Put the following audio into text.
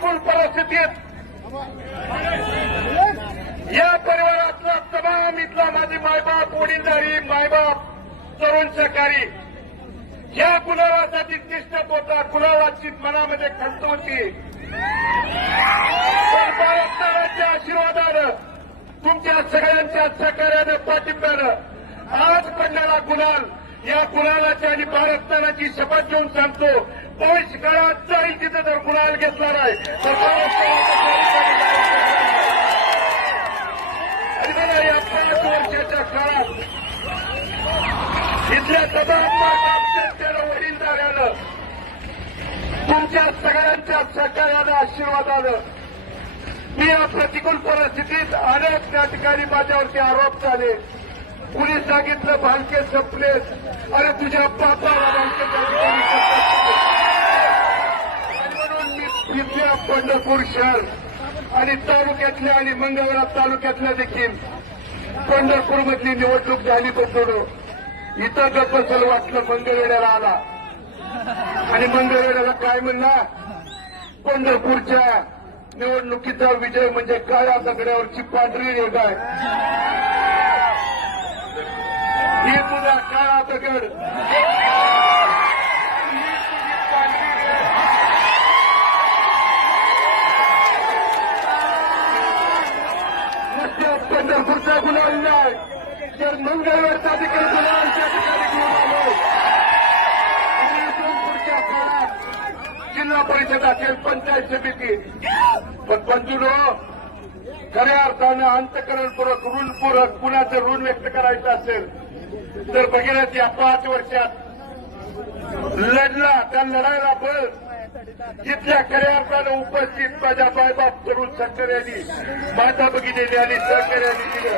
प्रतिकूल परिस्थितीत या परिवारातला तमाम इथला माझे मायबाप, वडीलधारी मायबाप, तरुण सहकारी या कुलावासाठी तिष्ठत होता. कुलावाची मनामध्ये खंत होती. पण बाळासाहेबांच्या आशीर्वादानं, तुमच्या सगळ्यांच्या सहकार्यानं, पाठिंब्यानं आज पडणारा गुलाल, या गुलालाची आणि बाळासाहेबांची शपथ घेऊन सांगतो, भविष्य काळात जाईल तिथे जर गुलाल घेतला नाही तर आणि मला या 5 वर्षाच्या काळात इथल्या तमाम जनतेनं, वडीलधाऱ्यानं, तुमच्या सगळ्यांच्या सहकार्यानं, आशीर्वादानं मी या प्रतिकूल परिस्थितीत अनेक त्या ठिकाणी माझ्यावरती आरोप झाले. कुणी सांगितलं भालके संपलेत, अरे तुझ्या बापाला भालके म्हणून मी इथल्या पंढरपूर शहर आणि तालुक्यातल्या आणि मंगळवेढा तालुक्यातल्या देखील पंढरपूरमधली निवडणूक झाली बसवलं. इथं गप्पसल वाटलं, मंगळवेढ्याला आला आणि मंगळवेढ्याला काय म्हणला, पंढरपूरच्या निवडणुकीचा विजय म्हणजे काळ्या दगडावरची पांढरी रेघ आहे. ही तुझा काळा दगड, नुसत्या पंढरपूरचा गुलाल नाही तर मंगळवेढचा देखील गुलाल त्या ठिकाणी घेऊन आलो. आणि इथून पुढच्या काळात जिल्हा परिषद असेल, पंचायत समिती, पण बंधूंनो, खऱ्या अर्थानं अंतःकरणपूर्वक, ऋणपूर्वक कुणाचं ऋण व्यक्त करायचं असेल तर भगीरथ या 5 वर्षात लढला. त्या लढायला बळ जिथल्या खऱ्या अर्थानं उपस्थित माझ्या मायबाप, तरुण सहकार्यांनी, माता भगिनींनी आणि सहकार्यांनी दिलं.